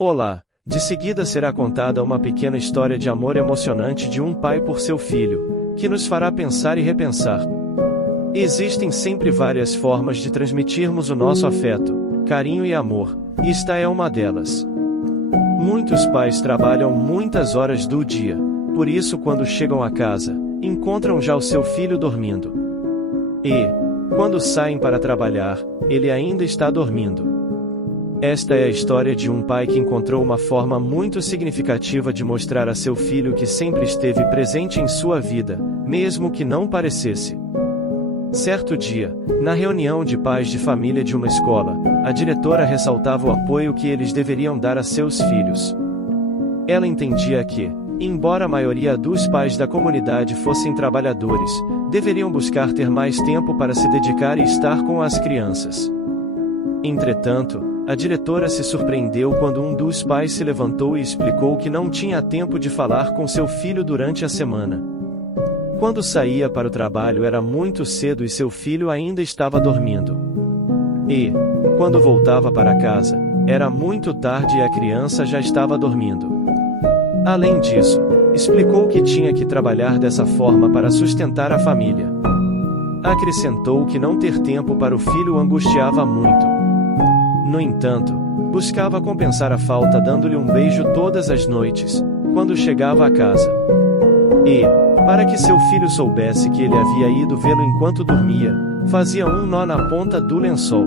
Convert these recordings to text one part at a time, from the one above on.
Olá! De seguida será contada uma pequena história de amor emocionante de um pai por seu filho, que nos fará pensar e repensar. Existem sempre várias formas de transmitirmos o nosso afeto, carinho e amor, e esta é uma delas. Muitos pais trabalham muitas horas do dia, por isso quando chegam a casa, encontram já o seu filho dormindo. E, quando saem para trabalhar, ele ainda está dormindo. Esta é a história de um pai que encontrou uma forma muito significativa de mostrar a seu filho que sempre esteve presente em sua vida, mesmo que não parecesse. Certo dia, na reunião de pais de família de uma escola, a diretora ressaltava o apoio que eles deveriam dar a seus filhos. Ela entendia que, embora a maioria dos pais da comunidade fossem trabalhadores, deveriam buscar ter mais tempo para se dedicar e estar com as crianças. Entretanto, a diretora se surpreendeu quando um dos pais se levantou e explicou que não tinha tempo de falar com seu filho durante a semana. Quando saía para o trabalho era muito cedo e seu filho ainda estava dormindo. E, quando voltava para casa, era muito tarde e a criança já estava dormindo. Além disso, explicou que tinha que trabalhar dessa forma para sustentar a família. Acrescentou que não ter tempo para o filho o angustiava muito. No entanto, buscava compensar a falta dando-lhe um beijo todas as noites, quando chegava a casa. E, para que seu filho soubesse que ele havia ido vê-lo enquanto dormia, fazia um nó na ponta do lençol.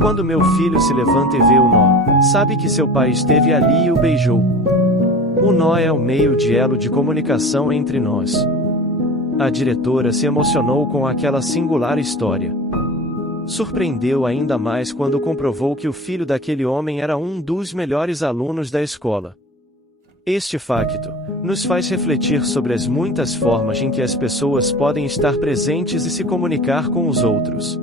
Quando meu filho se levanta e vê o nó, sabe que seu pai esteve ali e o beijou. O nó é o meio de elo de comunicação entre nós. A diretora se emocionou com aquela singular história. Surpreendeu ainda mais quando comprovou que o filho daquele homem era um dos melhores alunos da escola. Este facto nos faz refletir sobre as muitas formas em que as pessoas podem estar presentes e se comunicar com os outros.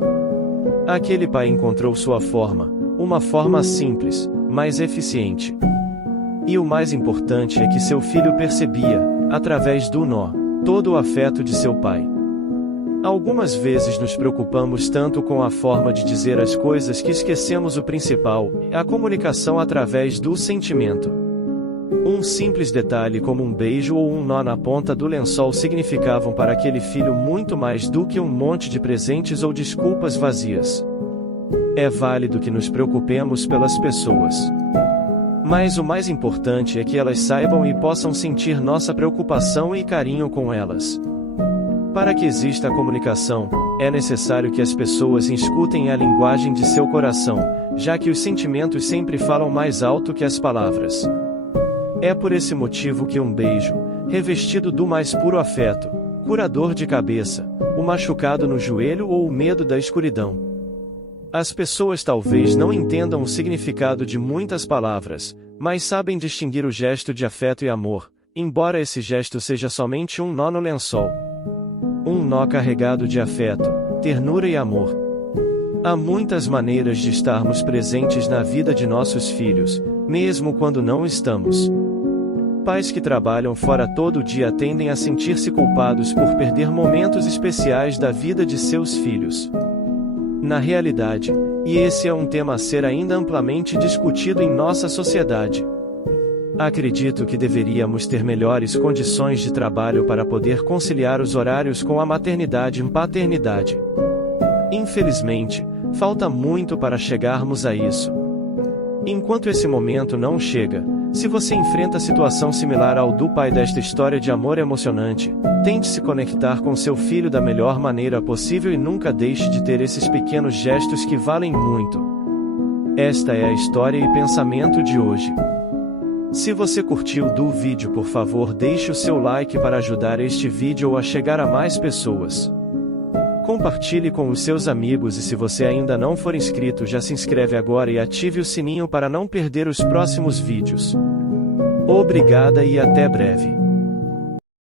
Aquele pai encontrou sua forma, uma forma simples, mas eficiente. E o mais importante é que seu filho percebia, através do nó, todo o afeto de seu pai. Algumas vezes nos preocupamos tanto com a forma de dizer as coisas que esquecemos o principal, a comunicação através do sentimento. Um simples detalhe como um beijo ou um nó na ponta do lençol significavam para aquele filho muito mais do que um monte de presentes ou desculpas vazias. É válido que nos preocupemos pelas pessoas. Mas o mais importante é que elas saibam e possam sentir nossa preocupação e carinho com elas. Para que exista a comunicação, é necessário que as pessoas escutem a linguagem de seu coração, já que os sentimentos sempre falam mais alto que as palavras. É por esse motivo que um beijo, revestido do mais puro afeto, curador de cabeça, o machucado no joelho ou o medo da escuridão. As pessoas talvez não entendam o significado de muitas palavras, mas sabem distinguir o gesto de afeto e amor, embora esse gesto seja somente um nó no lençol. Um nó carregado de afeto, ternura e amor. Há muitas maneiras de estarmos presentes na vida de nossos filhos, mesmo quando não estamos. Pais que trabalham fora todo dia tendem a sentir-se culpados por perder momentos especiais da vida de seus filhos. Na realidade, e esse é um tema a ser ainda amplamente discutido em nossa sociedade. Acredito que deveríamos ter melhores condições de trabalho para poder conciliar os horários com a maternidade e paternidade. Infelizmente, falta muito para chegarmos a isso. Enquanto esse momento não chega, se você enfrenta situação similar ao do pai desta história de amor emocionante, tente se conectar com seu filho da melhor maneira possível e nunca deixe de ter esses pequenos gestos que valem muito. Esta é a história e pensamento de hoje. Se você curtiu do vídeo, por favor deixe o seu like para ajudar este vídeo a chegar a mais pessoas. Compartilhe com os seus amigos e se você ainda não for inscrito já se inscreve agora e ative o sininho para não perder os próximos vídeos. Obrigada e até breve.